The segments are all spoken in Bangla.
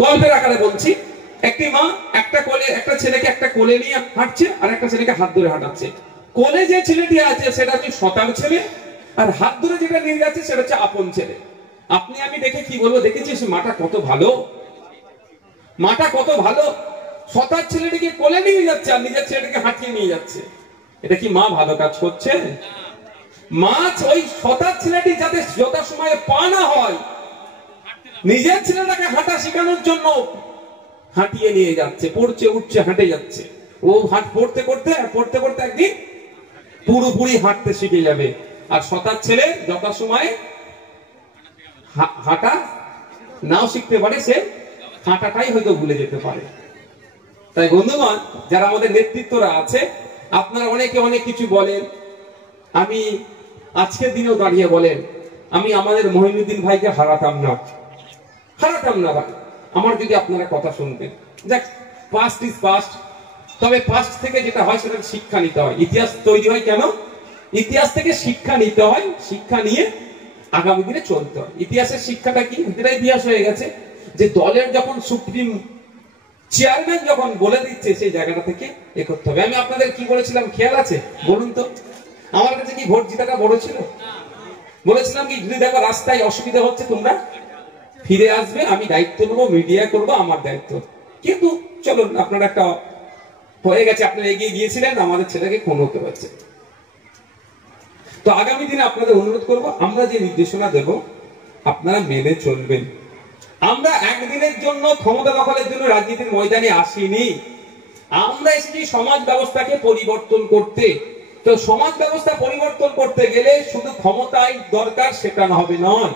গল্পের আকারে বলছি, একটি মা একটা ছেলেকে একটা কোলে নিয়ে হাঁটছে, আর একটা ছেলেকে হাত ধরে হাঁটাচ্ছে। কোলে যে ছেলেটি আছে সেটা হচ্ছে সতার ছেলে, আর হাত ধরে যেটা নিয়ে যাচ্ছে সেটা হচ্ছে আপন ছেলে। আপনি আমি দেখে কি বলবো, দেখেছিস মাটা কত ভালো, মাটা কত ভালো, সতার ছেলেটিকে কোলে নিয়ে যাচ্ছে আর নিজের ছেলেটিকে হাঁটিয়ে নিয়ে যাচ্ছে। এটা কি মা ভালো কাজ করছে? মা ওই সতার ছেলেটি যাতে যথা সময়ে পা না হয়, নিজের ছেলেটাকে হাঁটা শেখানোর জন্য হাঁটিয়ে নিয়ে যাচ্ছে, পড়ছে উঠছে হাঁটে যাচ্ছে। ও পড়তে পড়তে একদিন পুরোপুরি হাঁটতে শিখে যাবে, আর সতার ছেলে যথা সময়ে হাঁটা নাও শিখতে পারে, সে হাঁটাটাই হয়তো ভুলে যেতে পারে। তাই বন্ধুগণ, যারা আমাদের নেতৃত্বরা আছে, আপনারা অনেকে অনেক কিছু বলেন, আমি আজকের দিনেও দাঁড়িয়ে বলেন আমি আমাদের মহিনুদ্দিন ভাইকে হারাতাম না ভাই, আমার যদি আপনারা কথা শুনতেন। দেখ, পাস্ট ইজ পাস্ট, তবে পাস্ট থেকে যেটা হয় সেটা শিক্ষা নিতে হয়। ইতিহাস তৈরি হয় কেন? ইতিহাস থেকে শিক্ষা নিতে হয়, শিক্ষা নিয়ে আগামী দিনে চলতে হয়। ইতিহাসের শিক্ষাটা কি? এটা ইতিহাস হয়ে গেছে যে দলের যখন সুপ্রিম চেয়ারম্যান যখন বলে দিচ্ছে সেই জায়গাটা থেকে এ করতে হবে। আমি আপনাদের কি বলেছিলাম খেয়াল আছে? বলুন তো, আমার কাছে কি ভোট জিতাটা বড় ছিল? বলেছিলাম কি, যদি দেখো রাস্তায় অসুবিধা হচ্ছে তোমরা ফিরে আসবে, আমি দায়িত্ব নেবো, মিডিয়া করবো, আমার দায়িত্ব। কিন্তু চলুন, আপনারা একটা হয়ে গেছে, আপনারা এগিয়ে গিয়েছিলেন, আমাদের ছেলেকে খুন হতে হচ্ছে। তো আগামী দিনে আপনাদের অনুরোধ করব, আমরা যে নির্দেশনা দেব আপনারা মেনে চলবেন। আমরা একদিনের জন্য ক্ষমতা দখলের জন্য রাজনীতির ময়দানে আসিনি, আমরা এসেছি সমাজ ব্যবস্থাকে পরিবর্তন করতে। তো সমাজ ব্যবস্থা পরিবর্তন করতে গেলে শুধু ক্ষমতাই দরকার সেটা হবে নয়,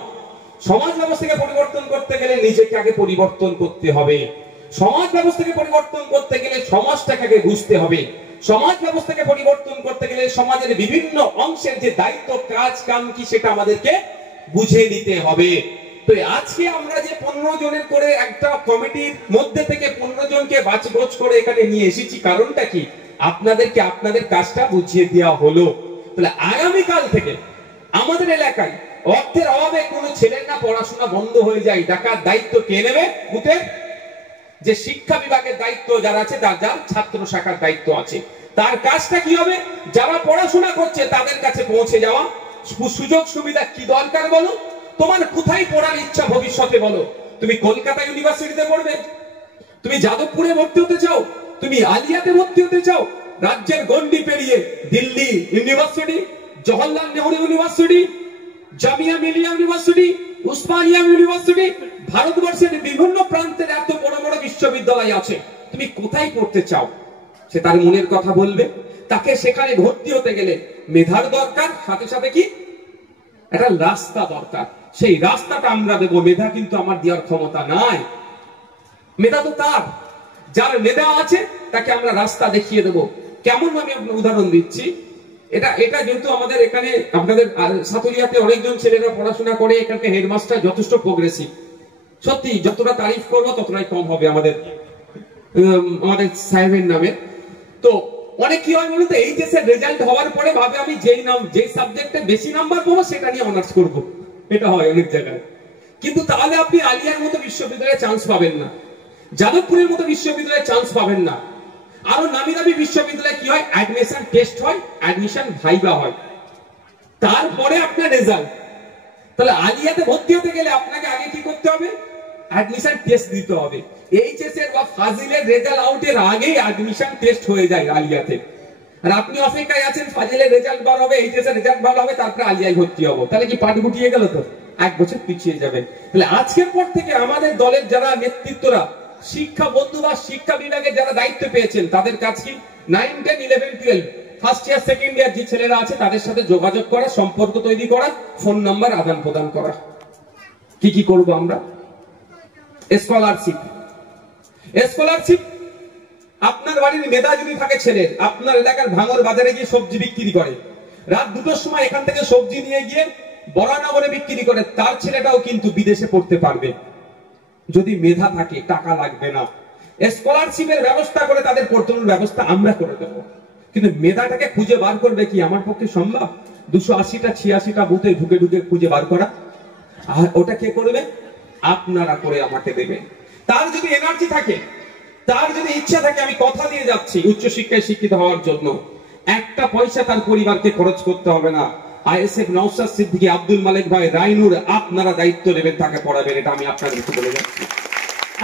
সমাজ ব্যবস্থাকে পরিবর্তন করতে গেলে নিজেকে আগে পরিবর্তন করতে হবে। সমাজ ব্যবস্থাকে পরিবর্তন করতে গেলে সমাজটাকে আগে বুঝতে হবে। সমাজ ব্যবস্থাকে পরিবর্তন করতে গেলে সমাজের বিভিন্ন অংশের যে দায়িত্ব কাজ কাম কি সেটা আমাদেরকে বুঝে নিতে হবে। তো আজকে আমরা যে 15 জনের করে একটা কমিটির মধ্যে থেকে 15 জনকে বাছবোছ করে এখানে নিয়ে এসেছি, কারণটা কি? আপনাদেরকে আপনাদের কাজটা বুঝিয়ে দেওয়া হলো। তাহলে আগামীকাল থেকে আমাদের এলাকায় অর্থের অভাবে কোনো ছেলের না পড়াশোনা বন্ধ হয়ে যায়, ডাকার দায়িত্ব কে নেবে? বুথের যে শিক্ষা বিভাগের দায়িত্ব যারা আছে, যার ছাত্র শাখার দায়িত্ব আছে, তার কাজটা কি হবে? যারা পড়াশোনা করছে তাদের কাছে পৌঁছে যাওয়া। সুযোগ সুবিধা কি দরকার বলো, তোমার কোথায় পড়ার ইচ্ছা ভবিষ্যতে বলো। তুমি কলকাতা ইউনিভার্সিটিতে পড়বে, তুমি যাদবপুরে ভর্তি হতে চাও, তুমি আলিয়াতে ভর্তি হতে চাও, রাজ্যের গন্ডি পেরিয়ে Delhi university, Jawaharlal Nehru university, Jamia Millia university, Osmania university, ভারতবর্ষের বিভিন্ন প্রান্তের এত বড় বড় বিশ্ববিদ্যালয় আছে, তুমি কোথায় পড়তে চাও সে তার মনের কথা বলবে। তাকে সেখানে ভর্তি হতে গেলে মেধার দরকার, সাথে সাথে কি একটা রাস্তা দরকার। সেই রাস্তাটা আমরা দেবো, মেধা কিন্তু আমার দেওয়ার ক্ষমতা নাই, মেধা তো তার, যার মেধা আছে তাকে আমরা রাস্তা দেখিয়ে দেবো। কেমন আমি আপনার উদাহরণ দিচ্ছি, এটা যেহেতু আমাদের এখানে আপনাদের সাতুরিয়াতে অনেকজন ছেলেরা পড়াশোনা করে, এখানকার হেডমাস্টার যথেষ্ট প্রোগ্রেসিভ। সত্যি যতটা তারিফ করবো ততটাই কম হবে আমাদের সাহেবের নামে। তো অনেক কি হয় বলুন তো, এইচএস এর রেজাল্ট হওয়ার পরে ভাবে আমি যেই সাবজেক্টে বেশি নাম্বার পাবো সেটা নিয়ে অনার্স করবো, এটা হয় অনেক জায়গায়। কিন্তু তাহলে আপনি আলিয়ার মতো বিশ্ববিদ্যালয়ে চান্স পাবেন না, যাদবপুরের মতো বিশ্ববিদ্যালয়ে চান্স পাবেন না। আরো নামি দামি বিশ্ববিদ্যালয়ে কি হয়, অ্যাডমিশন টেস্ট হয়, অ্যাডমিশন ভাইবা হয়, তারপরে আপনার রেজাল্ট। তাহলে আলিয়াতে ভর্তি হতে গেলে আপনাকে আগে কি করতে হবে? অ্যাডমিশন টেস্ট দিতে হবে। এইচএস এর বা ফাজিলের রেজাল্ট আউটের আগেই অ্যাডমিশন টেস্ট হয়ে যায় আলিয়াতে, আর আপনি অপেক্ষায় আছেন ফাজিলের রেজাল্ট বার হবে, এইচএস এর রেজাল্ট ভালো হবে, তারপরে আলিয়ায় ভর্তি হবো। তাহলে কি পাট গুটিয়ে গেল? তো 1 বছর পিছিয়ে যাবেন। তাহলে আজকের পর থেকে আমাদের দলের যারা নেতৃত্বরা, শিক্ষা বন্ধু বা শিক্ষা বিভাগে যারা দায়িত্ব পেয়েছেন, তাদের কাজ কি? 9, 10, 11, 12 ফার্স্ট ইয়ার সেকেন্ড ইয়ার যে ছেলেরা আছে তাদের সাথে যোগাযোগ করা, সম্পর্ক তৈরি করা, ফোন নাম্বার আদান প্রদান করা। কি কি করবো আমরা? স্কলারশিপ, আপনার বাড়ির মেধা যদি থাকে ছেলের, আপনার এলাকার ভাঙর বাজারে গিয়ে সবজি বিক্রি করে, রাত 2টোর সময় এখান থেকে সবজি নিয়ে গিয়ে বরানগরে বিক্রি করে, তার ছেলেটাও কিন্তু বিদেশে পড়তে পারবে যদি মেধা থাকে, টাকা লাগবে না। স্কলারশিপের ব্যবস্থা করে তাদের পড়ানোর ব্যবস্থা আমরা করে দেবো। কিন্তু মেধাটাকে খুঁজে বার করবে কি আমার পক্ষে সম্ভব? 280টা 86টা বুথে ঢুকে ঢুকে খুঁজে বার করা, আর ওটা কে করবে? আপনারা করে আমাকে দেবেন। তার যদি এনার্জি থাকে, তার যদি ইচ্ছা থাকে, আমি কথা দিয়ে যাচ্ছি উচ্চশিক্ষায় শিক্ষিত হওয়ার জন্য, একটা পয়সা তার পরিবারকে খরচ করতে হবে না। আইএসএফ নওশাদ সিদ্দিকী, আব্দুল মালিক ভাই, রাইনুর, আপনারা দায়িত্ব নেবেন, তাকে পড়াবেন। এটা আমি আপনাদেরকে বলে যাচ্ছি।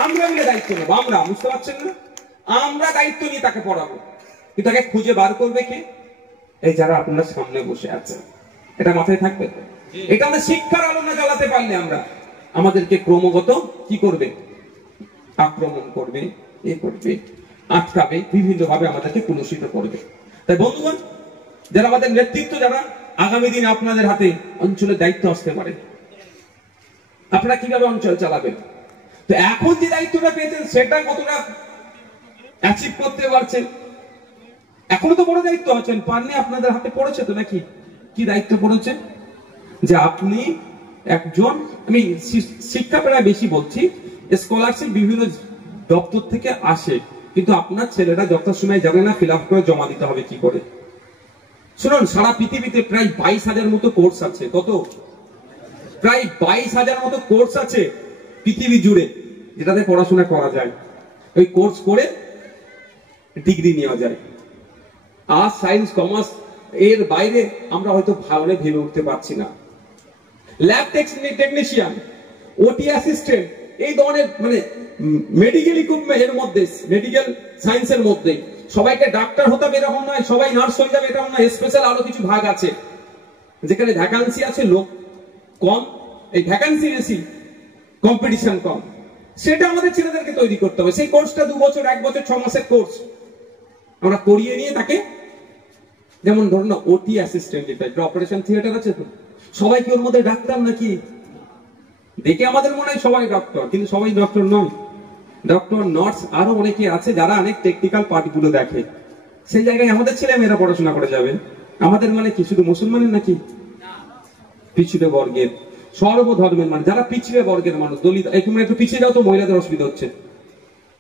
আমরা মিলে দায়িত্ব নেবো। আমরা, বুঝতে পারছেন না, আমরা দায়িত্ব নিয়ে তাকে পড়াবো। কিন্তু তাকে খুঁজে বার করবে কে? এই যারা আপনার সামনে বসে আছে। এটা মাথায় থাকবে। এটা আমরা শিক্ষার আলো না জ্বালাতে পারলে আমরা, আমাদেরকে ক্রমাগত কি করবে? আক্রমণ করবে, এ করবে, আটকাবে, বিভিন্ন ভাবে আমাদেরকে কুলুষিত করবে। তাই বন্ধুগণ, যারা আমাদের নেতৃত্ব, যারা আগামী দিনে আপনাদের হাতে অঞ্চলের দায়িত্ব আসতে পারে, আপনারা কিভাবে অঞ্চল চালাবেন? তো এখন যে দায়িত্বটা পেয়েছেন সেটা কতটা অ্যাচিভ করতে পারছেন? এখনো তো বড় দায়িত্ব আছেন, পাননি, আপনাদের হাতে পড়েছে তো নাকি? কি দায়িত্ব পড়েছে? যে আপনি একজন, আমি শিক্ষা প্রায় বেশি বলছি, স্কলারশিপ বিভিন্ন দপ্তর থেকে আসে, কিন্তু আপনার ছেলেরা যথাসময়ে জানে না ফিল আপ করে জমা দিতে হবে কি করে। শুনুন, সারা পৃথিবীতে প্রায় 22,000 মতো কোর্স আছে। কত? প্রায় 22,000 মতো কোর্স আছে পৃথিবী জুড়ে, যেটাতে পড়াশোনা করা যায়। ওই কোর্স করে ডিগ্রি নেওয়া যায়। আর্টস, সায়েন্স, কমার্স, এর বাইরে আমরা হয়তো ভালো ভেবে উঠতে পারছি না। ল্যাব টেকনিশিয়ান, ওটি অ্যাসিস্ট্যান্ট, এই ধরনের মানে মেডিকেল ইকুইপমেন্ট এর মধ্যে, মেডিকেল সায়েন্সের মধ্যে সবাইকে ডাক্তার হতে হবে এরকম নয়, সবাই নার্স হয়ে যাবে এরকম নয়। স্পেশাল আরো কিছু ভাগ আছে, যেখানে ভ্যাকান্সি আছে, লোক কম, এই ভ্যাকান্সি বেশি, কম্পিটিশন কম। সেটা আমাদের ছেলেদেরকে তৈরি করতে হবে। সেই কোর্সটা 2 বছর, 1 বছর, 6 মাসের কোর্স আমরা করিয়ে নিয়ে তাকে, যেমন ধরুন না ওটি অ্যাসিস্ট্যান্ট, যেটা অপারেশন থিয়েটার আছে, তো সবাই কি ওর মধ্যে ডাক্তার নাকি? দেখে আমাদের মনে হয় সবাই ডক্টর, কিন্তু সবাই ডক্টর নয়। ডক্টর, নার্স, আরো অনেকে আছে যারা অনেক টেকনিক্যাল পার্টগুলো দেখে। সেই জায়গায় আমাদের ছেলে মেয়েরা পড়াশোনা করে যাবে। আমাদের মানে কি শুধু মুসলমানের নাকি? পিছিয়ে বর্গের, সর্বধর্মের মানুষ, যারা পিছিয়ে বর্গের মানুষ, দলিত, একটু পিছিয়ে যাও তো মহিলাদের অসুবিধা হচ্ছে।